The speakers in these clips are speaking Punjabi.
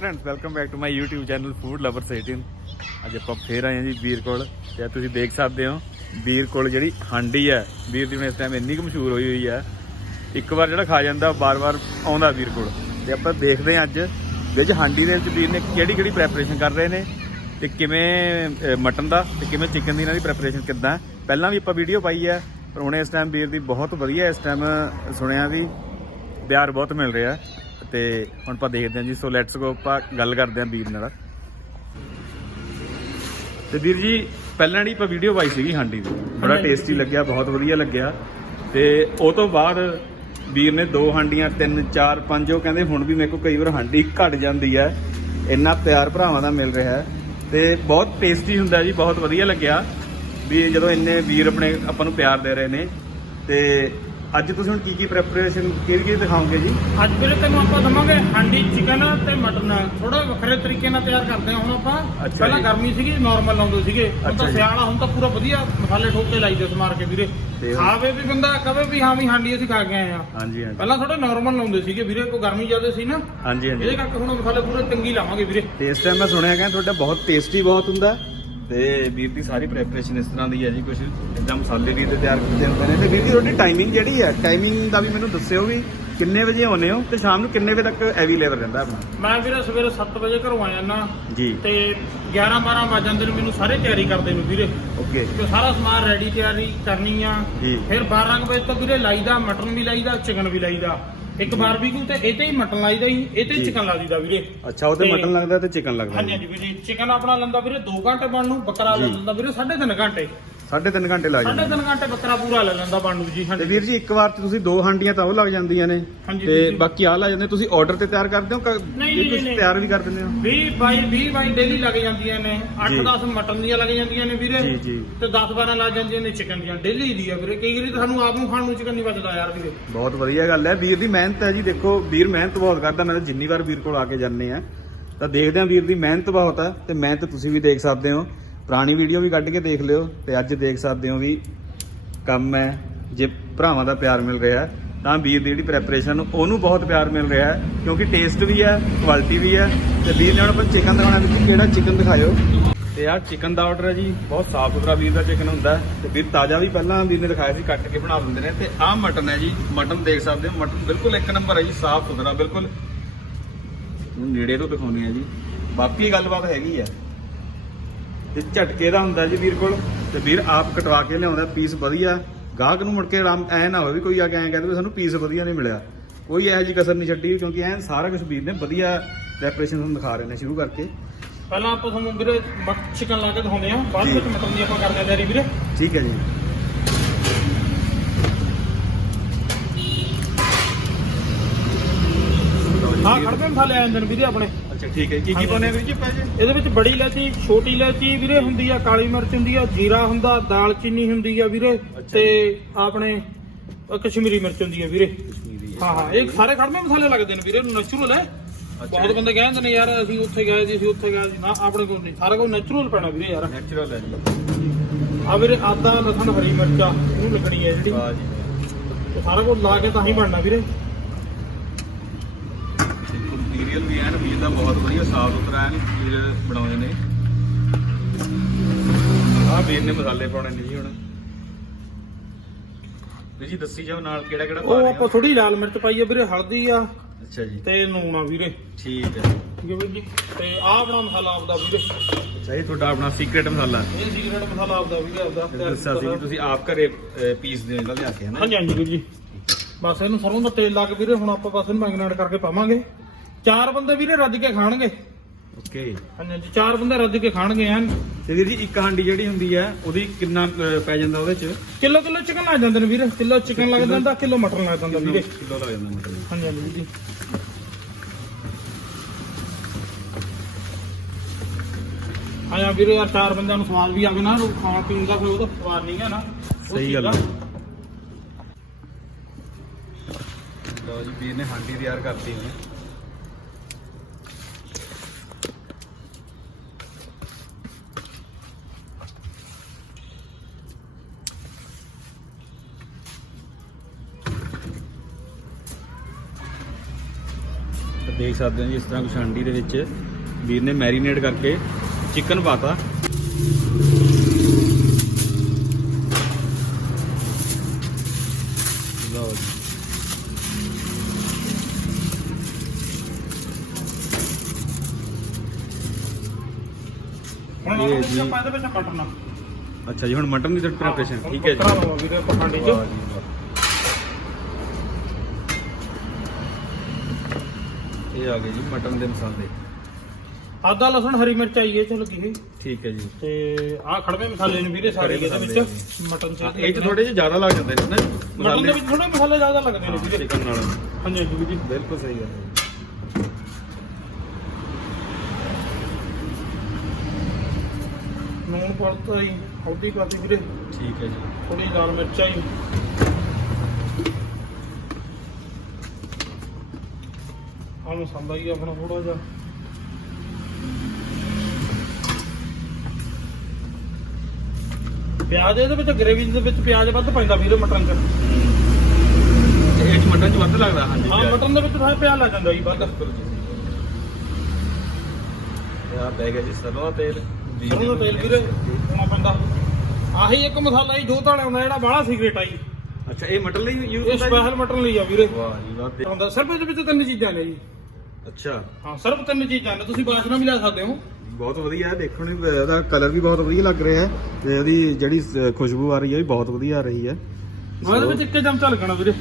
Friends welcome back to my YouTube channel food lovers 18 ਅੱਜ ਆਪਾਂ ਫੇਰ ਆਏ ਹਾਂ ਜੀ ਵੀਰ ਕੋਲ, ਤੇ ਤੁਸੀਂ ਦੇਖ ਸਕਦੇ ਹੋ ਵੀਰ ਕੋਲ ਜਿਹੜੀ ਹਾਂਡੀ ਹੈ ਵੀਰ ਦੀ ਹੁਣ ਇਸ ਟਾਈਮ ਇੰਨੀ ਕੁ ਮਸ਼ਹੂਰ ਹੋਈ ਹੋਈ ਹੈ, ਇੱਕ ਵਾਰ ਜਿਹੜਾ ਖਾ ਜਾਂਦਾ ਬਾਰ-ਬਾਰ ਆਉਂਦਾ ਵੀਰ ਕੋਲ। ਤੇ ਆਪਾਂ ਦੇਖਦੇ ਹਾਂ ਅੱਜ ਵਿੱਚ ਹਾਂਡੀ ਦੇ ਵਿੱਚ ਵੀਰ ਨੇ ਕਿਹੜੀ ਕਿਹੜੀ ਪ੍ਰੈਪਰੇਸ਼ਨ ਕਰ ਰਹੇ ਨੇ, ਤੇ ਕਿਵੇਂ ਮਟਨ ਦਾ, ਤੇ ਕਿਵੇਂ ਚਿਕਨ ਦੀ ਇਹਨਾਂ ਦੀ ਪ੍ਰੈਪਰੇਸ਼ਨ ਕਿੱਦਾਂ ਪਹਿਲਾਂ ਵੀ ਆਪਾਂ ਵੀਡੀਓ ਪਾਈ ਹੈ, ਪਰ ਹੁਣ ਇਸ ਟਾਈਮ ਵੀਰ ਦੀ ਬਹੁਤ ਵਧੀਆ ਇਸ ਟਾਈਮ ਸੁਣਿਆ ਵੀ, ਪਿਆਰ ਬਹੁਤ ਮਿਲ ਰਿਹਾ ਤੇ ਹੁਣ ਆਪਾਂ ਦੇਖਦੇ ਹਾਂ ਜੀ ਸੋ ਲੈਟਸ ਗੋ ਆਪਾਂ ਗੱਲ ਕਰਦੇ ਹਾਂ ਵੀਰ ਨਾਲ। ਤੇ ਵੀਰ ਜੀ ਪਹਿਲਾਂ ਜਿਹੜੀ ਆਪਾਂ ਵੀਡੀਓ ਪਾਈ ਸੀਗੀ ਹਾਂਡੀ ਦੀ। ਬੜਾ ਟੇਸਟੀ ਲੱਗਿਆ ਬਹੁਤ ਵਧੀਆ ਲੱਗਿਆ। ਤੇ ਉਹ ਤੋਂ ਬਾਅਦ ਵੀਰ ਨੇ ਦੋ ਹਾਂਡੀਆਂ ਤਿੰਨ ਚਾਰ ਪੰਜ ਉਹ ਕਹਿੰਦੇ ਹੁਣ ਵੀ ਮੇਰੇ ਕੋਲ ਕਈ ਵਾਰ ਹਾਂਡੀ ਘਟ ਜਾਂਦੀ ਹੈ। ਇੰਨਾ ਪਿਆਰ ਭਰਾਵਾਂ ਦਾ ਮਿਲ ਰਿਹਾ ਹੈ। ਤੇ ਬਹੁਤ ਟੇਸਟੀ ਹੁੰਦਾ ਜੀ ਬਹੁਤ ਵਧੀਆ ਲੱਗਿਆ। ਵੀ ਜਦੋਂ ਇੰਨੇ ਵੀਰ ਆਪਣੇ ਆਪਾਂ ਨੂੰ ਪਿਆਰ ਦੇ ਰਹੇ ਨੇ। ਤੇ ਅੱਜ ਤੁਸੀਂ ਹੁਣ ਕੀ ਕੀ ਪ੍ਰੈਪਰੇਸ਼ਨ ਕਿਹੜੀ ਕਿਹੜੀ ਦਿਖਾਓਗੇ ਜੀ? ਅੱਜ ਵੀਰੇ ਤੈਨੂੰ ਆਪਾਂ ਦਵਾਂਗੇ ਹਾਂਡੀ ਚਿਕਨ ਤੇ ਮਟਨ ਥੋੜਾ ਵੱਖਰੇ ਤਰੀਕੇ ਨਾਲ ਤਿਆਰ ਕਰਦੇ ਹਾਂ ਹੁਣ ਆਪਾਂ। ਅੱਛਾ ਪਹਿਲਾਂ ਜੀ। ਗਰਮੀ ਸੀਗੀ ਨਾਰਮਲ ਲਾਉਂਦੇ ਸੀਗੇ। ਹੁਣ ਅੱਛਾ ਤਾਂ ਜੀ। ਸਿਆਲਾ ਹੁਣ ਤਾਂ ਪੂਰਾ ਵਧੀਆ ਮਸਾਲੇ ਠੋਕ ਕੇ ਲਾਈਦੇ ਸਮਾਰ ਕੇ ਵੀਰੇ। ਤੇ- ਖਾਵੇ ਵੀ ਬੰਦਾ ਕਵੇ ਵੀ ਹਾਂ ਵੀ ਹਾਂਡੀ ਅਸੀਂ ਖਾ ਕੇ ਆਏ ਆ ਹਾਂਜੀ ਹਾਂਜੀ। ਪਹਿਲਾਂ ਥੋੜਾ ਨਾਰਮਲ ਲਾਉਂਦੇ ਸੀਗੇ ਵੀਰੇ ਕੋਈ ਗਰਮੀ ਜ਼ਿਆਦਾ ਸੀ ਨਾ। ਹਾਂਜੀ ਇਹਦੇ ਹਾਂਜੀ ਕਰਕੇ ਹੁਣ ਮਸਾਲੇ ਪੂਰੇ ਚੰਗੀ ਲਾਵਾਂਗੇ ਵੀਰੇ। ਤੇ ਇਸ ਟਾਈਮ ਮੈਂ ਸੁਣਿਆ ਕਿ ਤੁਹਾਡਾ ਬਹੁਤ ਟੇਸਟੀ ਬਹੁਤ ਹੁੰਦਾ। ਤੇ ਵੀਰ ਦੀ ਸਾਰੀ ਪ੍ਰੈਪਰੇਸ਼ਨ ਇਸ ਤਰ੍ਹਾਂ ਦੀ ਹੈ ਜੀ ਕੁਝ ਇਦਾਂ ਮਸਾਲੇ ਵੀ ਤੇ ਤਿਆਰ ਕੀਤੇ ਹੁੰਦੇ ਨੇ। ਤੇ ਵੀਰ ਦੀ ਤੁਹਾਡੀ ਟਾਈਮਿੰਗ ਜਿਹੜੀ ਹੈ ਟਾਈਮਿੰਗ ਦਾ ਵੀ ਮੈਨੂੰ ਦੱਸਿਓ ਵੀ ਕਿੰਨੇ ਵਜੇ ਆਉਂਦੇ ਹੋ ਤੇ ਸ਼ਾਮ ਨੂੰ ਕਿੰਨੇ ਵਜੇ ਤੱਕ ਅਵੇਲੇਬਲ ਰਹਿੰਦਾ ਆਪਣਾ? ਮੈਂ ਵੀਰੇ ਸਵੇਰੇ 7 ਵਜੇ ਘਰੋਂ ਆ ਜਾਂਦਾ। ਜੀ। ਤੇ 11 12 ਵਜ ਜਾਂਦੇ ਨੇ ਮੈਨੂੰ ਸਾਰੇ ਤਿਆਰੀ ਕਰਦੇ ਨੂੰ ਵੀਰੇ। ਓਕੇ ਕਿ ਸਾਰਾ ਸਮਾਨ ਰੈਡੀ ਤਿਆਰੀ ਕਰਨੀ ਆ। ਜੀ। ਫਿਰ 12 ਕੁ ਵਜੇ ਤੱਕ ਵੀਰੇ ਲਾਈਦਾ ਮਟਨ ਵੀ ਲਾਈਦਾ ਚਿਕਨ ਵੀ ਲਾਈਦਾ। ਇੱਕ ਬਾਰਬੀਕਿਊ ਤੇ ਇਹ ਤੇ ਹੀ ਮਟਨ ਲਾਈਦਾ ਹੀ ਇਹ ਤੇ ਜੀ। ਚਿਕਨ ਲਾਈਦਾ ਵੀਰੇ ਅੱਛਾ ਉਹਦੇ ਤੇ- ਮਟਨ ਲੱਗਦਾ ਤੇ ਚਿਕਨ ਲੱਗਦਾ ਹਾਂਜੀ ਹਾਂਜੀ ਵੀਰੇ ਚਿਕਨ ਆਪਣਾ ਲੰਦਾ ਵੀਰੇ 2 ਘੰਟੇ ਬਣਨ ਨੂੰ ਬੱਕਰਾ ਜੀ। ਲੈਂਦਾ ਵੀਰੇ 3.5 ਘੰਟੇ ਸਾਢੇ ਤਿੰਨ ਘੰਟੇ ਲੱਗ ਜਾਂਦੇ 3.5 ਘੰਟੇ ਬੱਕਰਾ ਪੂਰਾ ਲੈ ਲੈਂਦਾ ਬਣਨ ਨੂੰ ਜੀ ਤੇ ਹਾਂਜੀ ਵੀਰ ਜੀ ਇੱਕ ਵਾਰ ਚ ਤੁਸੀਂ ਦੋ ਹਾਂਡੀਆਂ ਤਾਂ ਉਹ ਲੱਗ ਜਾਂਦੀਆਂ ਨੇ ਹਾਂਜੀ, ਤੇ ਜੀ। ਬਾਕੀ ਆ ਲੱਗ ਜਾਂਦੇ ਤੁਸੀਂ ਆਰਡਰ ਤੇ ਤਿਆਰ ਕਰਦੇ ਹੋ ਕਿ ਨਹੀਂ, ਨਹੀਂ, ਕੁਝ ਨਹੀਂ। ਤਿਆਰ ਵੀ ਕਰ ਦਿੰਦੇ ਹੋ 20 ਬਾਈ 20 ਬਾਈ ਡੇਲੀ ਲੱਗ ਜਾਂਦੀਆਂ ਨੇ 8 ਜੀ। 10 ਮਟਨ ਦੀਆਂ ਲੱਗ ਜਾਂਦੀਆਂ ਨੇ ਵੀਰੇ ਜੀ, ਜੀ। ਤੇ 10 12 ਲੱਗ ਜਾਂਦੀਆਂ ਨੇ ਚਿਕਨ ਦੀਆਂ ਡੇਲੀ ਦੀ ਆ ਵੀਰੇ ਕਈ ਵਾਰੀ ਤਾਂ ਸਾਨੂੰ ਆਪ ਨੂੰ ਖਾਣ ਨੂੰ ਚਿਕਨ ਨਹੀਂ ਬਚਦਾ ਯਾਰ ਵੀਰੇ ਬਹੁਤ ਵਧੀਆ ਗੱਲ ਹੈ ਵੀਰ ਦੀ ਮਿਹਨਤ ਹੈ ਜੀ ਦੇਖੋ ਵੀਰ ਮਿਹਨਤ ਬਹੁਤ ਕਰਦਾ ਮੈਂ ਤਾਂ ਜਿੰਨੀ ਵਾਰ ਵੀਰ ਕੋਲ ਆ ਕੇ ਜਾਂਦੇ ਆ ਤਾਂ ਦੇਖਦੇ ਆ ਵੀਰ ਦੀ ਮਿਹਨਤ ਬਹੁਤ ਹੈ ਤੇ ਮਿਹਨਤ ਤੁਸੀਂ ਵੀ ਦੇਖ ਸਕਦੇ ਹੋ ਪੁਰਾਣੀ ਵੀਡੀਓ ਵੀ ਕੱਢ ਕੇ ਦੇਖ ਲਿਓ ਤੇ ਅੱਜ ਦੇਖ ਸਕਦੇ ਹੋ ਵੀ ਕੰਮ ਹੈ, ਜੇ ਭਰਾਵਾਂ ਦਾ ਪਿਆਰ ਮਿਲ ਰਿਹਾ ਤਾਂ ਵੀਰ ਦੀ ਜਿਹੜੀ ਪ੍ਰੈਪਰੇਸ਼ਨ ਉਹਨੂੰ ਬਹੁਤ ਪਿਆਰ ਮਿਲ ਰਿਹਾ ਕਿਉਂਕਿ ਟੇਸਟ ਵੀ ਹੈ ਕੁਆਲਿਟੀ ਵੀ ਹੈ ਤੇ ਵੀਰ ਨੇ ਹੁਣ ਆਪਾਂ ਚਿਕਨ ਦਿਖਾਉਣਾ ਵੀ ਕਿਹੜਾ ਚਿਕਨ ਦਿਖਾਇਓ। ਤੇ ਆਹ ਚਿਕਨ ਦਾ ਆਰਡਰ ਹੈ ਜੀ, ਬਹੁਤ ਸਾਫ਼ ਸੁਥਰਾ ਵੀਰ ਦਾ ਚਿਕਨ ਹੁੰਦਾ ਹੈ ਤੇ ਵੀਰ ਤਾਜ਼ਾ ਵੀ ਪਹਿਲਾਂ ਵੀਰ ਨੇ ਦਿਖਾਇਆ ਸੀ, ਕੱਟ ਕੇ ਬਣਾ ਦਿੰਦੇ ਨੇ ਤੇ ਆਹ ਮਟਨ ਹੈ ਜੀ ਮਟਨ ਦੇਖ ਸਕਦੇ ਹੋ ਮਟਨ ਬਿਲਕੁਲ ਇੱਕ ਨੰਬਰ ਹੈ ਜੀ, ਸਾਫ਼ ਸੁਥਰਾ, ਬਿਲਕੁਲ। ਨੇੜੇ ਤੋਂ ਦਿਖਾਉਂਦੇ ਆ ਜੀ। ਬਾਕੀ ਗੱਲਬਾਤ ਹੈਗੀ ਆ ਤੇ ਝਟਕੇ ਦਾ ਹੁੰਦਾ ਜੀ ਵੀਰ ਕੋਲ। ਤੇ ਵੀਰ ਆਪ ਕਟਵਾ ਕੇ ਲਿਆਉਂਦਾ ਪੀਸ ਵਧੀਆ। ਗਾਹਕ ਨੂੰ ਮੁੜ ਕੇ ਆਰਾਮ ਐ ਨਾ ਹੋਵੇ ਵੀ ਕੋਈ ਆ ਕੇ ਐਂ ਕਹਿੰਦੇ ਸਾਨੂੰ ਪੀਸ ਵਧੀਆ ਨਹੀਂ ਮਿਲਿਆ। ਕੋਈ ਇਹੋ ਜੀ ਕਸਰ ਨਹੀਂ ਛੱਡੀ ਕਿਉਂਕਿ ਐਨ ਸਾਰਾ ਕੁਝ ਵੀਰ ਨੇ ਵਧੀਆ ਪ੍ਰੈਪਰੇਸ਼ਨ ਤੁਹਾਨੂੰ ਦਿਖਾ ਰਹੇ ਨੇ ਸ਼ੁਰੂ ਕਰਕੇ। ਪਹਿਲਾਂ ਆਪਾਂ ਤੁਹਾਨੂੰ ਵੀਰੇ ਚਿਕਨ ਲਾ ਕੇ ਦਿਖਾਉਂਦੇ ਆ ਬਾਅਦ। ਵਿੱਚ ਮਟਨ ਦੀ ਆਪਾਂ ਕਰਦੇ ਆ ਤਿਆਰੀ ਵੀਰੇ। ਠੀਕ ਹੈ ਜੀ। ਹਾਂ ਖੜਦੇ ਮਸਾਲੇ ਆ ਜਾਂਦੇ ਨੇ ਵੀਰੇ ਆਪਣੇ। ਅੱਛਾ ਠੀਕ ਹੈ ਕੀ ਕੀ ਪਾਉਣੇ ਵੀਰ ਜੀ ਪੈਸੇ ਇਹਦੇ ਵਿੱਚ ਬੜੀ ਇਲਾਇਚੀ ਛੋਟੀ ਇਲਾਇਚੀ ਵੀਰੇ ਹੁੰਦੀ ਆ ਕਾਲੀ ਮਿਰਚ ਹੁੰਦੀ ਆ ਜੀਰਾ ਹੁੰਦਾ ਦਾਲਚੀਨੀ ਹੁੰਦੀ ਆ ਵੀਰੇ ਤੇ ਆਪਣੇ ਕਸ਼ਮੀਰੀ ਮਿਰਚ ਹੁੰਦੀ ਆ ਵੀਰੇ। ਹਾਂ ਹਾਂ ਇਹ ਸਾਰੇ ਖੜਵੇਂ ਮਸਾਲੇ ਲੱਗਦੇ ਨੇ ਵੀਰੇ ਨੈਚੁਰਲ ਹੈ। ਬਹੁਤ ਬੰਦੇ ਕਹਿੰਦੇ ਨੇ ਯਾਰ ਅਸੀਂ ਉੱਥੇ ਗਏ ਸੀ ਅਸੀਂ ਉੱਥੇ ਗਏ ਸੀ। ਨਾ ਆਪਣੇ ਕੋਲ ਨਹੀਂ ਸਾਰਾ ਕੁਝ ਨੈਚੁਰਲ ਪੈਣਾ ਵੀਰੇ ਯਾਰ। ਨੈਚੁਰਲ ਹੈ ਆ ਵੀਰੇ ਆਦਾ ਲਸਣ ਹਰੀ ਮਿਰਚਾ ਇਹਨੂੰ ਲੱਗਣੀ ਹੈ ਜਿਹੜੀ। ਸਾਰਾ ਕੁਝ ਲਾ ਕੇ ਤਾਂ ਹੀ ਬਣਨਾ ਵੀਰੇ। ਮਟੀਰੀਅਲ ਵੀ ਐਨ ਵੀਰ ਦਾ ਬਹੁਤ ਵਧੀਆ ਸਾਫ਼ ਸੁਥਰਾ ਐਨ ਵੀਰ ਬਣਾਉਂਦੇ ਨੇ। ਆਹ ਵੀਰ ਨੇ ਮਸਾਲੇ ਪਾਉਣੇ ਨੇ ਜੀ ਹੁਣ। ਵੀਰ ਜੀ ਦੱਸੀ ਜਾਓ ਨਾਲ ਕਿਹੜਾ ਕਿਹੜਾ ਪਾ ਉਹ ਰਹੇ ਆਪਾਂ ਹੋ? ਥੋੜੀ ਲਾਲ ਮਿਰਚ ਪਾਈ ਆ ਵੀਰੇ ਹਲਦੀ ਆ ਅੱਛਾ ਜੀ। ਤੇ ਨੂਣ ਆ ਵੀਰੇ। ਠੀਕ ਹੈ। ਠੀਕ ਹੈ ਵੀਰ ਜੀ ਤੇ ਆਹ ਆਪਣਾ ਮਸਾਲਾ ਆਪਦਾ ਵੀਰੇ। ਅੱਛਾ ਇਹ ਤੁਹਾਡਾ ਆਪਣਾ ਸੀਕ੍ਰੀਟ ਮਸਾਲਾ। ਇਹ ਸੀਕ੍ਰੇਟ ਮਸਾਲਾ ਆਪਦਾ ਵੀਰੇ ਆਪਦਾ ਦੱਸਿਆ ਸੀ ਕਿ ਤੁਸੀਂ ਆਪ ਘਰੇ ਪੀਸ ਦੇ ਇਹਦਾ ਲਿਆ ਕੇ ਹੈ ਨਾ। ਹਾਂਜੀ ਹਾਂਜੀ ਵੀਰ ਜੀ। ਬਸ ਇਹਨੂੰ ਸਰੋਂ ਦਾ ਤੇਲ ਲਾ ਕੇ ਵੀਰੇ ਹੁਣ ਆਪਾਂ ਬਸ ਇਹਨੂੰ ਮੈਗਨੇਟ ਕਰਕੇ ਪਾਵਾਂਗੇ। ਚਾਰ ਬੰਦੇ ਵੀਰੇ ਰੱਜ ਕੇ ਖਾਣਗੇ। ਓਕੇ। ਹਾਂਜੀ ਹਾਂਜੀ ਚਾਰ ਬੰਦੇ ਰੱਜ ਕੇ ਖਾਣਗੇ ਐਨ। ਤੇ ਵੀਰ ਜੀ ਇੱਕ ਹਾਂਡੀ ਜਿਹੜੀ ਹੁੰਦੀ ਹੈ ਉਹਦੀ ਕਿੰਨਾ ਅਹ, ਪੈ ਜਾਂਦਾ ਉਹਦੇ ਚ? ਕਿਲੋ ਕਿਲੋ ਚਿਕਨ ਲੱਗ ਜਾਂਦੇ ਨੇ ਵੀਰੇ। ਕਿਲੋ ਚਿਕਨ ਲੱਗ ਜਾਂਦਾ ਕਿਲੋ ਮਟਨ ਲੱਗ ਜਾਂਦਾ ਵੀਰੇ। ਕਿਲੋ ਲੱਗ ਜਾਂਦਾ ਮਤਲਬ ਹਾਂਜੀ ਹਾਂਜੀ ਵੀਰ ਜੀ। ਆਇਆ ਵੀਰੇ ਯਾਰ ਚਾਰ ਬੰਦਿਆਂ ਨੂੰ ਸਵਾਦ ਵੀ ਆ ਗਿਆ ਨਾ ਖਾਣ ਪੀਣ ਦਾ ਫਿਰ ਉਹਦਾ ਸਵਾਦ ਨਹੀਂ ਹੈ ਨਾ। ਉਹ ਸਹੀ ਚੀਜ਼ ਗੱਲ ਦਾ। ਹੈ ਲਓ ਜੀ ਵੀਰ ਨੇ ਹਾਂਡੀ ਤਿਆਰ ਕਰਤੀ ਹੈ ਦੇਖ ਸਕਦੇ ਹੋ ਜੀ ਇਸ ਤਰ੍ਹਾਂ ਕੁਛ ਹਾਂਡੀ ਦੇ ਵਿੱਚ ਵੀਰ ਨੇ ਮੈਰੀਨੇਟ ਕਰਕੇ ਚਿਕਨ ਪਾਤਾ। ਲਓ ਜੀ। ਹੁਣ ਇਹ ਜੀ- ਆਪਾਂ ਇਹਦੇ ਵਿੱਚ ਕੱਟਣਾ ਅੱਛਾ ਜੀ ਹੁਣ ਮਟਨ ਦੀ ਪ੍ਰੈਪਰੇਸ਼ਨ ਠੀਕ ਹੈ ਜੀ। ਹਾਂਡੀ 'ਚ ਵਾਹ ਜੀ ਵਾਹ। ਇਹ ਆ ਗਏ ਜੀ ਮਟਨ ਦੇ ਮਸਾਲੇ। ਆਦਾ ਲਸਣ ਹਰੀ ਮਿਰਚ ਆਈਏ ਚਲੋ ਕੀ? ਠੀਕ ਹੈ ਜੀ। ਤੇ ਆਹ ਖੜਵੇਂ ਮਸਾਲੇ ਨੇ ਵੀਰੇ ਸਾਰੇ ਇਹਦੇ ਵਿੱਚ। ਮਟਨ ਚ ਹਾਂ, ਇਹ ਚ ਥੋੜੇ ਜਿਹਾ ਜ਼ਿਆਦਾ ਲੱਗ ਜਾਂਦੇ ਨੇ ਨਾ ਮਟਨ ਦੇ ਵਿੱਚ ਥੋੜੇ ਮਸਾਲੇ ਜ਼ਿਆਦਾ ਲੱਗਦੇ ਨੇ ਵੀਰੇ। ਚਿਕਨ ਨਾਲ। ਹਾਂਜੀ ਹਾਂਜੀ ਵੀਰੇ। ਬਿਲਕੁਲ ਸਹੀ ਹੈ। ਨੂਣ ਪੜਤਾ ਹੀ ਹਲਦੀ ਪਾਤੀ ਵੀਰੇ। ਠੀਕ ਹੈ ਜੀ। ਥੋੜੀ ਲਾਲ ਮਿਰਚ ਆਈ। ਆ ਮਸਾਲਾ ਹੀ ਆਪਣਾ ਥੋੜਾ ਜਿਹਾ। ਪਿਆਜ਼ ਇਹਦੇ ਵਿੱਚ ਗ੍ਰੇਵੀ ਦੇ ਵਿੱਚ ਪਿਆਜ਼ ਵੱਧ ਪੈਂਦਾ ਵੀਰੇ ਮਟਨ ਚ ਇਹ ਚ ਮਟਨ ਚ ਵੱਧ ਲੱਗਦਾ ਹਾਂਜੀ ਹਾਂ ਮਟਨ ਦੇ ਵਿੱਚ ਥੋੜਾ ਪਿਆਜ਼ ਲੱਗ ਜਾਂਦਾ ਜੀ ਵੱਧ। ਆ ਪੈ ਗਿਆ ਜੀ ਸਰੋਂ ਦਾ ਤੇਲ। ਸਰੋਂ ਦਾ ਤੇਲ ਵੀਰੇ ਪਾਉਣਾ ਪੈਂਦਾ। ਆਹੀ ਇੱਕ ਮਸਾਲਾ ਜੀ ਜੋ ਧਾਲਿਆ ਹੁੰਦਾ ਜਿਹੜਾ ਬਾਹਲਾ ਸੀਕ੍ਰੇਟ ਆ ਜੀ। ਅੱਛਾ ਇਹ ਮਟਨ ਲਈ ਯੂਜ਼ ਇਹ ਹੁੰਦਾ ਸਪੈਸ਼ਲ ਮਟਨ ਲਈ ਆ ਵੀਰੇ। ਜੀ ਵਾਹ ਜੀ ਵਾਹ। ਤੇ- ਹੁੰਦਾ ਸਿਰਫ ਇਹਦੇ ਵਿੱਚ ਤਿੰਨ ਚੀਜ਼ਾਂ ਨੇ ਜੀ। ਅੱਛਾ। ਹਾਂ ਸਿਰਫ ਤਿੰਨ ਚੀਜ਼ਾਂ ਨੇ ਤੁਸੀਂ ਬਾਸ਼ਨਾ ਵੀ ਲੈ ਸਕਦੇ ਹੋ। ਬਹੁਤ ਵਧੀਆ ਹੈ ਦੇਖਣ ਨੂੰ ਵੀ ਇਹਦਾ ਕਲਰ ਵੀ ਬਹੁਤ ਵਧੀਆ ਲੱਗ ਰਿਹਾ ਹੈ ਤੇ ਉਹਦੀ ਜਿਹੜੀ ਸ- ਖੁਸ਼ਬੂ ਆ ਰਹੀ ਹੈ ਵੀ ਬਹੁਤ ਵਧੀਆ ਆ ਰਹੀ ਹੈ। ਮੈਂ ਇਹਦੇ ਵਿੱਚ ਇੱਕੇ ਚਮਚਾ ਲੱਗਣਾ ਵੀਰੇ।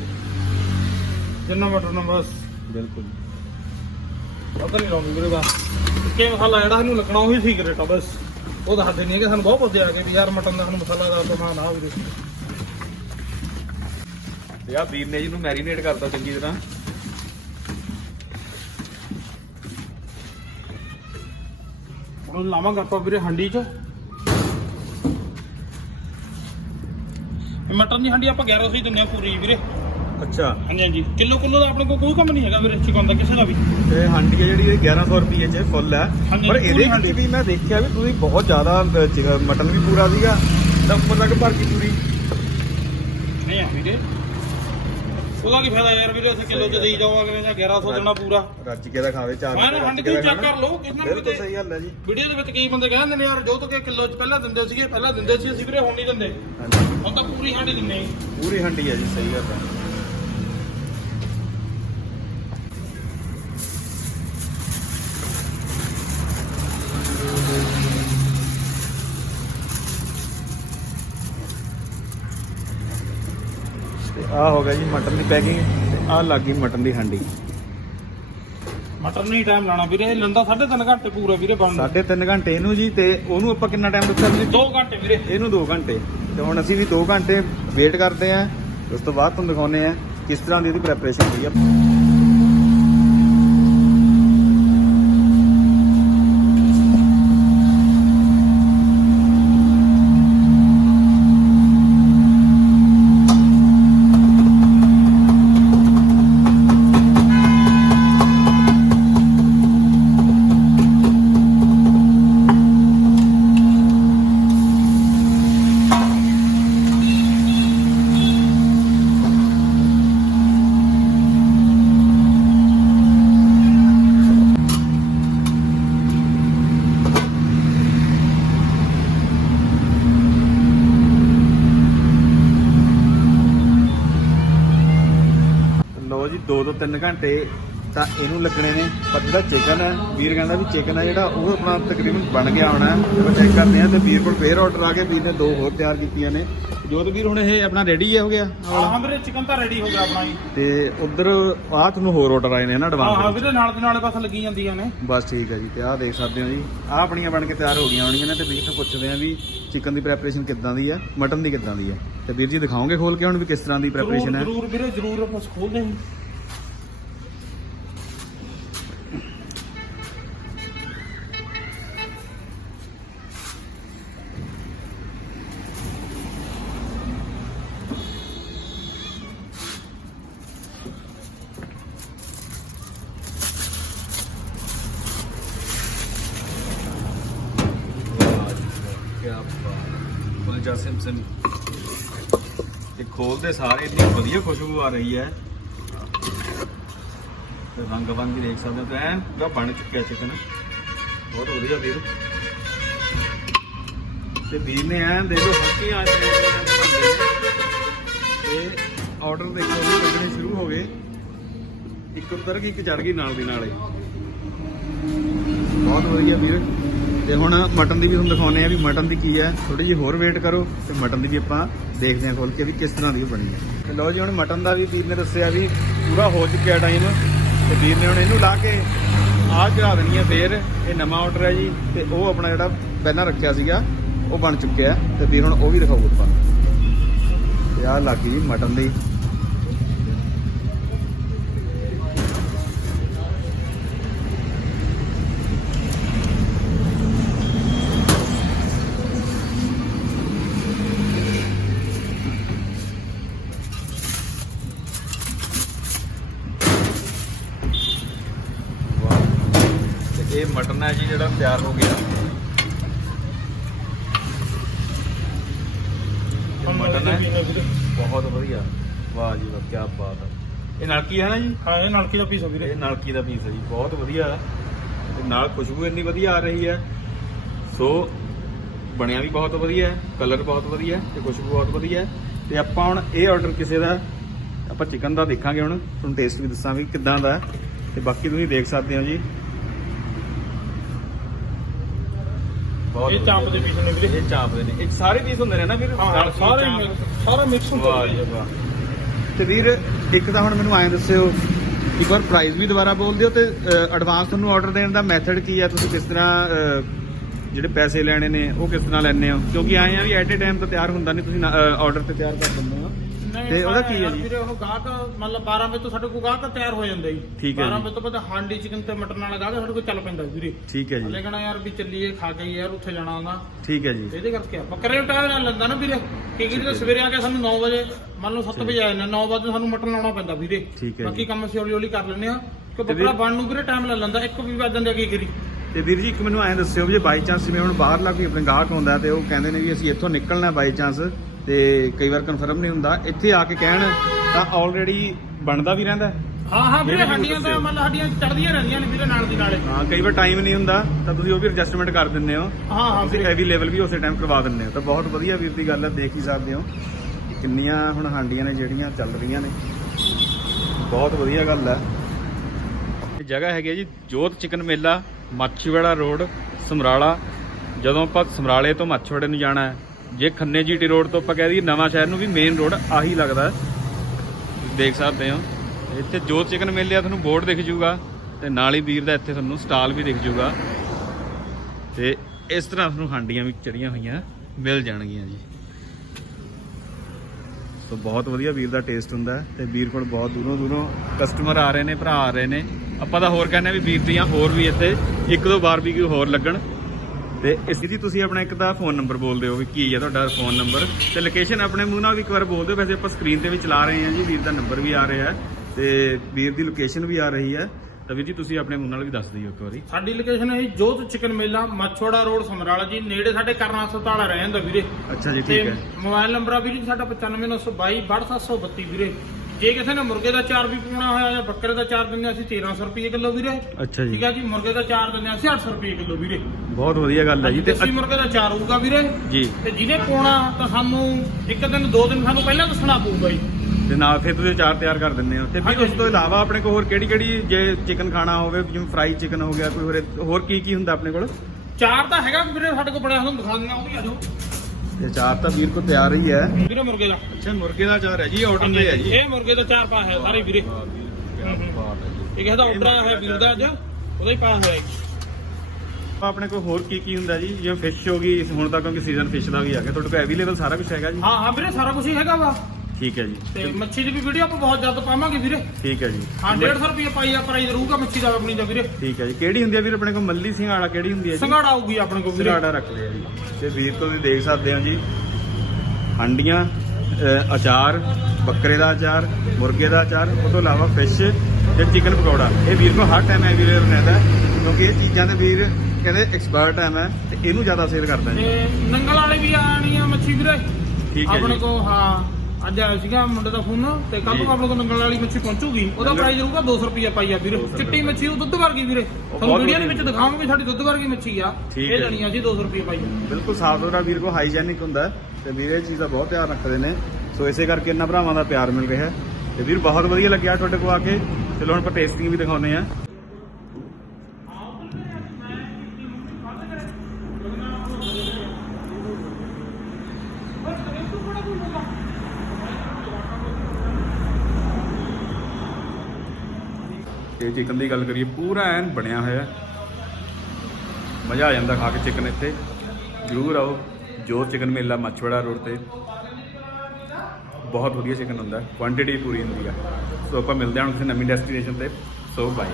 ਜਿੰਨਾ ਮਟਰ ਨਾ ਬਸ। ਬਿਲਕੁਲ। ਪਤਾ ਨਹੀਂ ਲਾਉਂਦੀ ਵੀਰੇ ਬਸ। ਇੱਕੇ ਮਸਾਲਾ ਜਿਹੜਾ ਇਹਨੂੰ ਲੱਗਣਾ ਉਹੀ ਸੀਕ੍ਰੇਟ ਆ ਬਸ। ਉਹ ਦੱਸਦੇ ਨਹੀਂ ਕਿ ਸਾਨੂੰ ਬਹੁਤ ਆ ਕੇ ਵੀ ਯਾਰ ਮਟਨ ਦਾ ਸਾਨੂੰ ਮਸਾਲਾ ਦਾ ਤਾਂ ਨਾ ਵੀਰੇ। ਤੇ ਆ ਵੀਰ ਨੇ ਜੀ ਨੂੰ ਮੈਰੀਨੇਟ ਕਰਤਾ ਚੰਗੀ ਤਰ੍ਹਾਂ। ਹੁਣ ਲਾਵਾਂਗੇ ਆਪਾਂ ਵੀਰੇ ਹਾਂਡੀ 'ਚ। ਮਟਨ ਦੀ ਹਾਂਡੀ ਆਪਾਂ 1100 ਹੀ ਦਿੰਦੇ ਆ ਪੂਰੀ ਵੀਰੇ। ਅੱਛਾ। ਹਾਂਜੀ ਹਾਂਜੀ। ਕਿਲੋ ਕਿਲੋ ਦਾ ਆਪਣੇ ਕੋਲ ਕੋਈ ਕੰਮ ਨਹੀਂ ਹੈਗਾ ਵੀਰੇ ਚਿਕਨ ਦਾ ਕਿਸੇ ਦਾ ਵੀ। ਤੇ ਹਾਂਡੀ ਹੈ ਜਿਹੜੀ ਇਹ 1100 ਰੁਪਏ ਚ ਫੁੱਲ ਹੈ। ਪਰ ਇਹਦੇ। ਵਿੱਚ ਵੀ ਮੈਂ ਦੇਖਿਆ ਵੀ ਤੁਸੀਂ ਬਹੁਤ ਜ਼ਿਆਦਾ ਮਟਨ ਵੀ ਪੂਰਾ ਸੀਗਾ। ਤਾਂ ਉੱਪਰ ਤੱਕ ਭਰ ਕੇ ਪੂਰੀ। ਨਹੀਂ ਆ ਵੀਰੇ। ਉਹਦਾ ਕੀ ਫਾਇਦਾ ਯਾਰ ਵੀਰੇ ਅਸੀਂ ਕਿਲੋ ਚ ਦੇਈ ਜਾਵਾਂਗੇ ਜਾਂ 1100 ਦੇਣਾ ਪੂਰਾ ਰੱਜ ਕੇ ਦਾ ਖਾਵੇ ਚਾਰ ਮੈਂ ਨਾ ਹਾਂਡੀ ਕੇ ਤੋਂ ਚੈੱਕ। ਕਰ ਲਓ ਕਿਸ ਨਾਲ ਬਿਲਕੁਲ ਸਹੀ ਗੱਲ ਹੈ ਜੀ ਵੀਡੀਓ ਦੇ ਵਿੱਚ ਕਈ ਬੰਦੇ ਕਹਿੰਦੇ ਨੇ ਯਾਰ ਜੋ ਤੋਂ ਕਿ ਕਿਲੋ ਚ ਪਹਿਲਾਂ ਦਿੰਦੇ ਸੀਗੇ ਪਹਿਲਾਂ ਦਿੰਦੇ ਸੀ ਅਸੀਂ ਵੀਰੇ ਹੁਣ ਨਹੀਂ ਦਿੰਦੇ ਹਾਂਜੀ ਹੁਣ ਤਾਂ ਪੂਰੀ ਹਾਂਡੀ ਦਿੰਨੇ। ਪੂਰੀ ਹੰਡੀ ਹੈ ਜੀ ਸਹੀ ਗੱਲ ਹੈ ਤੇ ਆ ਹੋ ਗਿਆ ਜੀ ਮਟਨ ਦੀ ਪੈਕਿੰਗ ਤੇ ਆ ਲੱਗ ਗਈ ਮਟਨ ਦੀ ਹੰਡੀ। ਮਟਰ ਨਹੀਂ ਟਾਈਮ ਲਾਣਾ ਵੀਰੇ ਇਹ ਲੰਦਾ 3.5 ਘੰਟੇ ਪੂਰਾ ਵੀਰੇ ਬਣਦਾ ਸਾਢੇ ਤਿੰਨ ਘੰਟੇ ਇਹਨੂੰ ਜੀ ਤੇ ਉਹਨੂੰ ਆਪਾਂ ਕਿੰਨਾ ਟਾਈਮ ਦਿੱਤਾ ਤੁਸੀਂ 2 ਘੰਟੇ ਵੀਰੇ। ਇਹਨੂੰ 2 ਘੰਟੇ। ਤੇ ਹੁਣ ਅਸੀਂ ਵੀ 2 ਘੰਟੇ ਵੇਟ ਕਰਦੇ ਆਂ ਉਸ ਤੋਂ ਬਾਅਦ ਤੁਹਾਨੂੰ ਦਿਖਾਉਂਦੇ ਆ ਕਿਸ ਤਰ੍ਹਾਂ ਦੀ ਇਹਦੀ ਪ੍ਰੈਪਰੇਸ਼ਨ ਹੋਈ ਆ। ਘੰਟੇ ਤਾਂ ਇਹਨੂੰ ਲੱਗਣੇ ਨੇ ਪਰ ਜਿਹੜਾ ਚਿਕਨ ਹੈ ਵੀਰ ਕਹਿੰਦਾ ਵੀ ਚਿਕਨ ਹੈ ਜਿਹੜਾ ਉਹ ਆਪਣਾ ਤਕਰੀਬਨ ਬਣ ਗਿਆ ਹੋਣਾ ਆਪਾਂ ਚੈੱਕ ਕਰਦੇ ਆ ਤੇ ਵੀਰ ਕੋਲ ਫੇਰ ਆਰਡਰ ਆ ਕੇ ਵੀਰ ਨੇ ਦੋ ਹੋਰ ਤਿਆਰ ਕੀਤੀਆਂ ਨੇ। ਜੋਤ ਵੀਰ ਹੁਣ ਇਹ ਆਪਣਾ ਰੈਡੀ ਹੈ ਹੋ ਗਿਆ? ਹਾਂ ਵੀਰੇ ਚਿਕਨ ਤਾਂ ਰੈਡੀ ਹੋ ਗਿਆ ਆਪਣਾ ਜੀ ਤੇ ਉਧਰ ਆਹ ਤੁਹਾਨੂੰ ਹੋਰ ਆਰਡਰ ਆਏ ਨੇ ਨਾ ਹਾਂ ਹਾਂ ਐਡਵਾਂਸ ਵੀਰੇ ਨਾਲ ਦੇ ਨਾਲ ਬਸ ਲੱਗੀ ਜਾਂਦੀਆਂ ਨੇ। ਬਸ ਠੀਕ ਹੈ ਜੀ ਤੇ ਆਹ ਦੇਖ ਸਕਦੇ ਹੋ ਜੀ ਆਹ ਆਪਣੀਆਂ ਬਣ ਕੇ ਤਿਆਰ ਹੋ ਗਈਆਂ ਹੋਣੀਆਂ ਨੇ ਤੇ ਵੀਰ ਤੋਂ ਪੁੱਛਦੇ ਆ ਵੀ ਚਿਕਨ ਦੀ ਪ੍ਰੈਪਰੇਸ਼ਨ ਕਿੱਦਾਂ ਦੀ ਹੈ ਮਟਨ ਦੀ ਕਿੱਦਾਂ ਦੀ ਹੈ। ਤੇ ਵੀਰ ਜੀ ਦਿਖਾਓਗੇ ਖੋਲ ਕੇ ਹੁਣ ਵੀ ਕਿਸ ਤਰ੍ਹਾਂ ਦੀ ਪ੍ਰੈਪਰੇਸ਼ਨ ਹੈ? ਜਰੂਰ ਵੀਰੇ ਜਰੂਰ ਆਪਾਂ ਖੋਲਦੇ ਹਾਂ ਕੀ ਬਾਤ ਕੁਲਚਾ ਸਿਮਸਮ ਖੋਲਦੇ ਸਾਰੇ, ਇੰਨੀ ਵਧੀਆ ਖੁਸ਼ਬੂ ਆ ਰਹੀ ਹੈ। ਤੇ ਰੰਗ ਬੰਗ ਵੀ ਦੇਖ ਸਕਦੇ ਹੋ। ਤੇ ਐਨ ਪੂਰਾ ਬਣ ਚੁੱਕਿਆ ਚਿਕਨ। ਬਹੁਤ ਵਧੀਆ ਵੀਰ। ਤੇ ਵੀਰ ਨੇ ਐਨ ਦੇਖੋ ਹਲਕੀ ਆਂਚ ਤੇ ਤੇ ਆਰਡਰ ਦੇਖੋ ਵੀ ਲੱਗਣੇ ਸ਼ੁਰੂ ਹੋ ਗਏ। ਇੱਕ ਉੱਤਰ ਗਈ ਇੱਕ ਚੜ ਗਈ ਨਾਲ ਦੀ ਨਾਲੇ। ਬਹੁਤ ਵਧੀਆ ਵੀਰ। ਤੇ ਹੁਣ ਮਟਨ ਦੀ ਵੀ ਤੁਹਾਨੂੰ ਦਿਖਾਉਨੇ ਆ ਵੀ ਮਟਨ ਦੀ ਕੀ ਹੈ। ਥੋੜੀ ਜਿਹੀ ਹੋਰ ਵੇਟ ਕਰੋ ਤੇ ਮਟਨ ਦੀ ਵੀ ਆਪਾਂ ਦੇਖਦੇ ਹਾਂ ਖੋਲ ਕੇ ਵੀ ਕਿਸ ਤਰ੍ਹਾਂ ਦੀ ਬਣੀ ਹੈ। ਤੇ ਲਓ ਜੀ, ਹੁਣ ਮਟਨ ਦਾ ਵੀ ਵੀਰ ਨੇ ਦੱਸਿਆ ਵੀ ਪੂਰਾ ਹੋ ਚੁੱਕਿਆ ਟਾਈਮ ਤੇ ਵੀਰ ਨੇ ਹੁਣ ਇਹਨੂੰ ਲਾ ਕੇ ਆਹ ਚੜਾ ਦੇਣੀ ਹੈ ਫੇਰ। ਇਹ ਨਵਾਂ ਆਰਡਰ ਹੈ ਜੀ ਤੇ ਉਹ ਆਪਣਾ ਜਿਹੜਾ ਪਹਿਲਾਂ ਰੱਖਿਆ ਸੀਗਾ, ਉਹ ਬਣ ਚੁੱਕਿਆ ਤੇ ਵੀਰ ਹੁਣ ਉਹ ਵੀ ਦਿਖਾਊਗਾ ਆਪਾਂ ਨੂੰ। ਤੇ ਆਹ ਲੱਗੀ ਜੀ ਮਟਨ ਦੀ ਵਾਹ ਤੇ ਇਹ ਮਟਨ ਹੈ ਜੀ ਜਿਹੜਾ ਤਿਆਰ ਹੋ ਗਿਆ ਹੈ। ਬਹੁਤ ਵਧੀਆ। ਵਾਹ ਜੀ ਵਾਹ ਕੀ ਬਾਤ ਹੈ। ਇਹ ਨਲਕੀ ਹੈ ਨਾ ਜੀ? ਹਾਂ ਇਹ ਨਲਕੀ ਦਾ ਪੀਸ ਆ ਵੀਰੇ। ਇਹ ਨਲਕੀ ਦਾ ਪੀਸ ਹੈ ਜੀ ਬਹੁਤ ਵਧੀਆ। ਹੈ ਤੇ ਨਾਲ ਖੁਸ਼ਬੂ ਇੰਨੀ ਵਧੀਆ ਆ ਰਹੀ ਹੈ। ਸੋ ਬਣਿਆ ਵੀ ਬਹੁਤ ਵਧੀਆ ਹੈ ਕਲਰ ਬਹੁਤ ਵਧੀਆ ਹੈ ਤੇ ਖੁਸ਼ਬੂ ਬਹੁਤ ਵਧੀਆ ਹੈ। ਤੇ ਆਪਾਂ ਹੁਣ ਇਹ ਆਰਡਰ ਕਿਸੇ ਦਾ ਆਪਾਂ ਚਿਕਨ ਦਾ ਦੇਖਾਂਗੇ ਹੁਣ ਤੁਹਾਨੂੰ ਟੇਸਟ ਵੀ ਦੱਸਾਂ ਵੀ ਕਿੱਦਾਂ ਦਾ ਤੇ ਬਾਕੀ ਤੁਸੀਂ ਦੇਖ ਸਕਦੇ ਹੋ ਜੀ। ਬਹੁਤ ਇਹ ਚਾਂਪ ਦੇ ਪੀਸ ਨੇ ਵੀਰੇ। ਇਹ ਚਾਪ ਦੇ ਨੇ। ਇਹ ਸਾਰੇ ਪੀਸ ਹੁੰਦੇ ਨੇ ਨਾ ਵੀਰ? ਹਾਂ ਸਾਰੇ ਸਾਰਾ ਮਿਕਸ ਹੁੰਦਾ ਵਾਹ ਜੀ। ਵਾਹ। ਤੇ ਵੀਰ ਇੱਕ ਤਾਂ ਹੁਣ ਮੈਨੂੰ ਐਂ ਦੱਸਿਓ ਇੱਕ ਵਾਰ ਪ੍ਰਾਈਸ ਵੀ ਦੁਬਾਰਾ ਬੋਲ ਦਿਓ ਤੇ ਐਡਵਾਂਸ ਤੁਹਾਨੂੰ ਆਰਡਰ ਦੇਣ ਦਾ ਮੈਥਡ ਕੀ ਹੈ ਤੁਸੀਂ ਕਿਸ ਤਰ੍ਹਾਂ ਅਹ, ਜਿਹੜੇ ਪੈਸੇ ਲੈਣੇ ਨੇ ਉਹ ਕਿਸ ਤਰ੍ਹਾਂ ਲੈਣੇ ਹੋ? ਕਿਉਂਕਿ ਆਏ ਆ ਵੀ ਐਟ ਏ ਟਾਈਮ ਤਾਂ ਤਿਆਰ ਹੁੰਦਾ ਨਹੀਂ ਤੁਸੀਂ ਆਰਡਰ ਤੇ ਤਿਆਰ ਕਰ ਦਿੰਦੇ ਹੋ। ਨਹੀਂ, ਤੇ ਉਹਦਾ ਕੀ ਹੈ ਜੀ? ਵੀਰੇ ਉਹ ਗਾਹਕ ਮਤਲਬ 12 ਵਜੇ ਤੋਂ ਸਾਡੇ ਕੋਲ ਗਾਹਕ ਤਿਆਰ ਹੋ ਜਾਂਦਾ ਜੀ। ਠੀਕ ਹੈ 12 ਜੀ। ਵਜੇ ਤੋਂ ਬਾਅਦ ਹਾਂਡੀ ਚਿਕਨ ਤੇ ਮਟਨ ਵਾਲਾ ਗਾਹਕ ਸਾਡੇ ਕੋਲ ਚੱਲ ਪੈਂਦਾ ਵੀਰੇ। ਠੀਕ ਹੈ ਜੀ। ਕਹਣਾ ਯਾਰ ਵੀ ਚੱਲੀਏ ਖਾ ਕੇ ਯਾਰ ਉੱਥੇ ਜਾਣਾ ਹੁੰਦਾ। ਠੀਕ ਹੈ ਜੀ। ਇਹਦੇ ਕਰਕੇ ਆਪਾਂ ਕਰੇ ਟਾਈਮ ਨਾਲ ਲੈਂਦਾ ਨਾ ਵੀਰੇ। ਕਿ ਕਿ ਤੇ ਸਵੇਰੇ ਆ ਕੇ ਸਾਨੂੰ 9 ਵਜੇ ਮੰਨ ਲਓ 7 ਵਜੇ ਆ ਜਾਂਦੇ 9 ਵਜੇ ਸਾਨੂੰ ਮਟਨ ਲਾਉਣਾ ਪੈਂਦਾ ਵੀਰੇ। ਠੀਕ ਹੈ ਬਾਕੀ ਜੀ। ਕੰਮ ਅਸੀਂ ਹੌਲੀ ਹੌਲੀ ਕਰ ਲੈਂਦੇ ਆ। ਕਿ ਤੇ ਬੱਕਰਾ ਬਣਨ ਨੂੰ ਵੀਰੇ ਟਾਈਮ ਲੈ ਲੈਂਦਾ ਇੱਕ ਵੀ ਵੱਜ ਜਾਂਦੇ ਆ ਕੀ ਕਰੀ। ਤੇ ਵੀਰ ਜੀ ਇੱਕ ਮੈਨੂੰ ਐਂ ਦੱਸਿਓ ਵੀ ਜੇ ਬਾਈ ਚਾਂਸ ਜਿਵੇਂ ਹੁਣ ਬਾਹਰਲਾ ਕੋਈ ਆਪਣੇ ਗਾਹਕ ਹੁੰਦਾ ਤੇ ਉਹ ਕਹਿੰਦੇ ਨੇ ਵੀ ਅਸੀਂ ਇੱਥੋਂ ਨਿਕਲਣਾ ਬਾਈ ਚਾਂਸ ਤੇ ਕਈ ਵਾਰ ਕਨਫਰਮ ਨਹੀਂ ਹੁੰਦਾ। ਇੱਥੇ ਆ ਕੇ ਕਹਿਣ ਤਾਂ ਆਲਰੇਡੀ ਬਣਦਾ ਵੀ ਰਹਿੰਦਾ। ਹਾਂ ਹਾਂ ਵੀਰੇ ਹੱਡੀਆਂ ਤਾਂ ਲਾ ਹੱਡੀਆਂ ਚੜਦੀਆਂ ਰਹਿੰਦੀਆਂ ਨੇ ਵੀਰੇ ਨਾਲ ਦੀ ਨਾਲੇ। ਹਾਂ ਕਈ ਵਾਰ ਟਾਈਮ ਨਹੀਂ ਹੁੰਦਾ ਤਾਂ ਤੁਸੀਂ ਉਹ ਵੀ ਐਡਜਸਟਮੈਂਟ ਕਰ ਦਿੰਦੇ ਹੋ। ਹਾਂ ਹਾਂ ਤੁਸੀਂ ਲੈਵਲ ਵੀ ਉਸੇ ਟਾਈਮ ਕਰਵਾ ਦਿੰਦੇ ਹੋ। ਤਾਂ ਬਹੁਤ ਵਧੀਆ ਵੀਰ ਦੀ ਗੱਲ ਹੈ ਦੇਖ ਹੀ ਸਕਦੇ ਹੋ ਕਿੰਨੀਆਂ ਹੁਣ ਹਾਂਡੀਆਂ ਨੇ ਜਿਹੜੀਆਂ ਚੱਲ ਰਹੀਆਂ ਨੇ। ਬਹੁਤ ਵਧੀਆ ਗੱਲ ਹੈ ਇਹ ਜਗ੍ਹਾ ਹੈਗੀ ਜੀ ਜੋਤ ਚਿਕਨ ਮੇਲਾ ਮਾਛੀਵਾੜਾ ਰੋਡ ਸਮਰਾਲਾ। ਜਦੋਂ ਆਪਾਂ ਸਮਰਾਲੇ ਤੋਂ ਮਾਛੀਵਾੜੇ ਨੂੰ ਜਾਣਾ ਹੈ ਜੇ ਖੰਨੇ ਜੀਟੀ ਰੋਡ ਤੋਂ ਆਪਾਂ ਕਹਿ ਦਈਏ ਨਵਾਂ ਸ਼ਹਿਰ ਨੂੰ ਵੀ ਮੇਨ ਰੋਡ ਆਹੀ ਲੱਗਦਾ ਹੈ। ਦੇਖ ਸਕਦੇ ਹੋ। ਇੱਥੇ ਜੋਤ ਚਿਕਨ ਮਿਲ ਆ ਤੁਹਾਨੂੰ ਬੋਰਡ ਦਿਖ ਜੂਗਾ ਤੇ ਨਾਲ ਹੀ ਵੀਰ ਦਾ ਇੱਥੇ ਤੁਹਾਨੂੰ ਸਟਾਲ ਵੀ ਦਿਖ ਜੂਗਾ। ਤੇ ਇਸ ਤਰ੍ਹਾਂ ਤੁਹਾਨੂੰ ਹਾਂਡੀਆਂ ਵੀ ਚੜੀਆਂ ਹੋਈਆਂ ਮਿਲ ਜਾਣਗੀਆਂ ਜੀ। ਸੋ ਬਹੁਤ ਵਧੀਆ ਵੀਰ ਦਾ ਟੇਸਟ ਹੁੰਦਾ ਹੈ ਤੇ ਵੀਰ ਕੋਲ ਬਹੁਤ ਦੂਰੋਂ ਦੂਰੋਂ ਕਸਟਮਰ ਆ ਰਹੇ ਨੇ, ਭਰਾ ਆ ਰਹੇ ਨੇ। ਆਪਾਂ ਤਾਂ ਹੋਰ ਕਹਿੰਦੇ ਆ ਵੀ ਵੀਰ ਦੀਆਂ ਹੋਰ ਵੀ ਇੱਥੇ ਇੱਕ ਦੋ ਬਾਰਬੀਕਿਊ ਹੋਰ ਲੱਗਣ। ਤੇ ਇਸ ਦੀ ਤੁਸੀਂ ਆਪਣਾ ਇੱਕ ਤਾਂ ਫੋਨ ਨੰਬਰ ਬੋਲ ਦਿਓ ਵੀ ਕੀ ਹੈ ਤੁਹਾਡਾ ਫੋਨ ਨੰਬਰ ਤੇ ਲੋਕੇਸ਼ਨ ਆਪਣੇ ਮੂੰਹ ਨਾਲ ਵੀ ਇੱਕ ਵਾਰ ਬੋਲ ਦਿਓ। ਵੈਸੇ ਆਪਾਂ ਸਕਰੀਨ ਤੇ ਵੀ ਚਲਾ ਰਹੇ ਹਾਂ ਜੀ ਵੀਰ ਦਾ ਨੰਬਰ ਵੀ ਆ ਰਿਹਾ ਤੇ ਵੀਰ ਦੀ ਲੋਕੇਸ਼ਨ ਵੀ ਆ ਰਹੀ ਹੈ। ਤਾਂ ਵੀਰ ਜੀ ਤੁਸੀਂ ਆਪਣੇ ਮੂੰਹ ਨਾਲ ਵੀ ਦੱਸ ਦਿਓ ਇੱਕ ਵਾਰੀ। ਸਾਡੀ ਲੋਕੇਸ਼ਨ ਹੈ ਜੀ ਜੋਤ ਚਿਕਨ ਮੇਲਾ ਮੱਛੋੜਾ ਰੋਡ ਸਮਰਾਲਾ ਜੀ। ਨੇੜੇ ਸਾਡੇ ਕਰਨਾ ਹਸਪਤਾਲ ਰਹਿ ਜਾਂਦਾ ਵੀਰੇ। ਅੱਛਾ ਜੀ ਠੀਕ ਹੈ। ਮੋਬਾਈਲ ਨੰਬਰ ਆ ਵੀਰੇ ਜੀ ਸਾਡਾ 95922 62732 ਵੀਰੇ। ਜੇ ਕਿਸੇ ਨੇ ਮੁਰਗੇ ਦਾ ਚਾਰ ਵੀ ਪਾਉਣਾ ਹੋਇਆ ਜਾਂ ਬੱਕਰੇ ਦਾ ਚਾਰ ਦਿੰਦੇ ਅਸੀਂ 1300 ਰੁਪਏ ਕਿਲੋ ਵੀਰੇ। ਅੱਛਾ ਜੀ। ਠੀਕ ਹੈ ਜੀ ਮੁਰਗੇ ਦਾ ਚਾਰ ਦਿੰਦੇ ਅਸੀਂ 800 ਰੁਪਏ ਕਿਲੋ ਵੀਰੇ। ਬਹੁਤ ਵਧੀਆ ਗੱਲ ਹੈ ਜੀ ਤੇ ਦੇਸੀ ਮੁਰਗੇ ਦਾ ਚਾਰ ਹੋਊਗਾ ਵੀਰੇ। ਜੀ। ਤੇ ਜਿਹਨੇ ਪਾਉਣਾ ਤਾਂ ਸਾਨੂੰ ਇੱਕ ਦਿਨ ਦੋ ਦਿਨ ਸਾਨੂੰ ਪਹਿਲਾਂ ਦੱਸਣਾ ਪਊਗਾ ਜੀ। ਤੇ ਨਾਲ ਫਿਰ ਤੁਸੀਂ ਚਾਰ ਤਿਆਰ ਕਰ ਦਿੰਦੇ ਹੋ। ਤੇ ਵੀ ਹਾਂਜੀ। ਉਸ ਤੋਂ ਇਲਾਵਾ ਆਪਣੇ ਕੋਲ ਹੋਰ ਕਿਹੜੀ ਕਿਹੜੀ ਜੇ ਚਿਕਨ ਖਾਣਾ ਹੋਵੇ ਜਿਵੇਂ ਫਰਾਈ ਚਿਕਨ ਹੋ ਗਿਆ ਕੋਈ ਹੋਰ ਹੋਰ ਕੀ ਕੀ ਹੁੰਦਾ ਆਪਣੇ ਕੋਲ? ਚਾਰ ਤਾਂ ਹੈਗਾ ਵੀਰੇ ਸਾਡੇ ਕੋਲ ਬਣਿਆ ਤੁਹਾਨੂੰ ਦਿਖਾ ਦਿੰਦਾ ਉਹ ਵੀ ਆ ਜਾਓ। ਤੇ ਚਾਰ ਤਾਂ ਵੀਰ ਕੋ ਤਿਆਰ ਹੀ ਹੈ। ਵੀਰੇ ਮੁਰਗੇ ਦਾ। ਅੱਛਾ ਮੁਰਗੇ ਦਾ ਚਾਰ ਹੈ ਜੀ ਆਰਡਰ ਦੇ ਹੈ ਜੀ। ਇਹ ਮੁਰਗੇ ਦਾ ਚਾਰ ਪਾ ਹੈ ਸਾਰੇ ਵੀਰੇ। ਇਹ ਕਿਸੇ ਦਾ ਆਰਡਰ ਆਇਆ ਹੈ ਵੀਰ ਦਾ ਅੱਜ ਉਹਦਾ ਹੀ ਪਾ ਹੋਇਆ ਹੈ ਆਪਣੇ ਕੋਲ ਹੋਰ ਕੀ ਕੀ ਹੁੰਦਾ ਜੀ? ਜਿਵੇਂ ਫਿਸ਼ ਹੋ ਗਈ ਹੁਣ ਤਾਂ ਕਿਉਂਕਿ ਸੀਜ਼ਨ ਫਿਸ਼ ਦਾ ਵੀ ਆ ਗਿਆ ਤੁਹਾਡੇ ਕੋਲ ਅਵੇਲੇਬਲ ਸਾਰਾ ਕੁਝ ਹੈਗਾ ਜੀ? ਹਾਂ ਹਾਂ ਵੀਰੇ ਸਾਰਾ ਕੁਝ ਹੀ ਹੈਗਾ ਵਾ। ਠੀਕ ਹੈ ਜੀ। ਤੇ ਮੱਛੀ ਦੀ ਵੀ ਵੀਡੀਓ ਆਪਾਂ ਬਹੁਤ ਜਲਦ ਪਾਵਾਂਗੇ ਵੀਰੇ। ਠੀਕ ਹੈ ਜੀ। ਹਾਂ 150 ਰੁਪਏ ਪਾਈ ਆ ਪ੍ਰਾਈਸ ਰਹੂਗਾ ਮੱਛੀ ਦਾ ਆਪਣੀ ਦਾ ਵੀਰੇ। ਠੀਕ ਹੈ ਜੀ। ਕਿਹੜੀ ਹੁੰਦੀ ਹੈ ਵੀਰ ਆਪਣੇ ਕੋਲ? ਮੱਲੀ ਸਿੰਘਾੜਾ ਕਿਹੜੀ ਹੁੰਦੀ ਹੈ ਜੀ? ਸੰਘਾੜਾ ਆਊਗੀ ਆਪਣੇ ਕੋਲ ਵੀਰੇ। ਸਿੰਘਾੜਾ ਰੱਖਦੇ ਆ ਜੀ। ਤੇ ਵੀਰ ਤੋਂ ਤੁਸੀਂ ਦੇਖ ਸਕਦੇ ਹੋ ਜੀ। ਹਾਂਡੀਆਂ ਅਚਾਰ ਬੱਕਰੇ ਦਾ ਅਚਾਰ ਮੁਰਗੇ ਦਾ ਅਚਾਰ ਉਹ ਤੋਂ ਇਲਾਵਾ ਫਿਸ਼ ਤੇ ਚਿਕਨ ਪਕੌੜਾ। ਇਹ ਵੀਰ ਕੋਲ ਹਰ ਟਾਈਮ ਅਵੇਲੇਬਲ ਰਹਿੰਦਾ ਕਿਉਂਕਿ ਇਹ ਚੀਜ਼ਾਂ ਦੇ ਵੀਰ ਕਹਿੰਦੇ ਐਕਸਪਰਟ ਟਾਈਮ ਹੈ ਤੇ ਇਹਨੂੰ ਜ਼ਿਆਦਾ ਸੇਲ ਕਰਦਾ ਜੀ। ਨੰਗਲ ਵਾਲੇ ਵੀ ਆਣੀ ਆ ਮੱਛੀ ਵੀਰੇ। ਠੀਕ ਹੈ ਆਪਣੇ ਕੋਲ ਹਾਂ। ਅੱਜ ਆਇਆ ਸੀਗਾ ਮੁੰਡੇ ਦਾ ਫੋਨ ਤੇ ਕੱਲ। ਨੂੰ ਆਪਣੇ ਕੋਲ ਨੰਗਲ ਵਾਲੀ ਮੱਛੀ ਪਹੁੰਚੂਗੀ। ਉਹਦਾ ਪ੍ਰਾਈਸ ਰਹੂਗਾ 200 ਰੁਪਏ ਪਾਈ ਆ ਵੀਰੇ। 200 ਚਿੱਟੀ ਮੱਛੀ ਉਹ ਦੁੱਧ ਵਰਗੀ ਵੀਰੇ। ਤੁਹਾਨੂੰ ਵੀਡੀਓ ਦੇ। ਵਿੱਚ ਦਿਖਾਵਾਂਗੇ ਵੀ ਸਾਡੀ ਦੁੱਧ ਵਰਗੀ ਮੱਛੀ ਆ। ਇਹ ਹੈ। ਲੈਣੀ ਆ ਜੀ 200 ਰੁਪਏ ਪਾਈ ਆ। ਬਿਲਕੁਲ ਸਾਫ਼ ਸੁਥਰਾ ਵੀਰ ਕੋ ਹਾਈਜੈਨਿਕ ਹੁੰਦਾ ਤੇ ਵੀਰ ਇਹ ਚੀਜ਼ ਦਾ ਬਹੁਤ ਧਿਆਨ ਰੱਖਦੇ ਨੇ। ਸੋ ਇਸੇ ਕਰਕੇ ਇਹਨਾਂ ਭਰਾਵਾਂ ਦਾ ਪਿਆਰ ਮਿਲ ਰਿਹਾ ਤੇ ਵੀਰ ਬਹੁਤ ਵਧੀਆ ਲੱਗਿਆ ਤੁਹਾਡੇ ਕੋਲ ਆ ਕੇ। ਚਲੋ ਹੁਣ ਆਪਾਂ ਟੇਸਟਿੰਗ ਵੀ ਦਿਖਾਉਨੇ ਆ ਤੇ ਚਿਕਨ ਦੀ ਗੱਲ ਕਰੀਏ, ਪੂਰਾ ਐਨ ਬਣਿਆ ਹੋਇਆ। ਮਜ਼ਾ ਆ ਜਾਂਦਾ ਖਾ ਕੇ ਚਿਕਨ ਇੱਥੇ। ਜ਼ਰੂਰ ਆਓ ਜੋ ਚਿਕਨ ਮੇਲਾ ਮੱਛਵੜਾ ਰੋਡ ਤੇ। ਬਹੁਤ ਵਧੀਆ ਚਿਕਨ ਹੁੰਦਾ ਕੁਆਂਟੀਟੀ ਪੂਰੀ ਹੁੰਦੀ ਆ। ਸੋ ਆਪਾਂ ਮਿਲਦੇ ਹਾਂ ਹੁਣ ਕਿਸੇ ਨਵੀਂ ਡੈਸਟੀਨੇਸ਼ਨ ਤੇ। So bye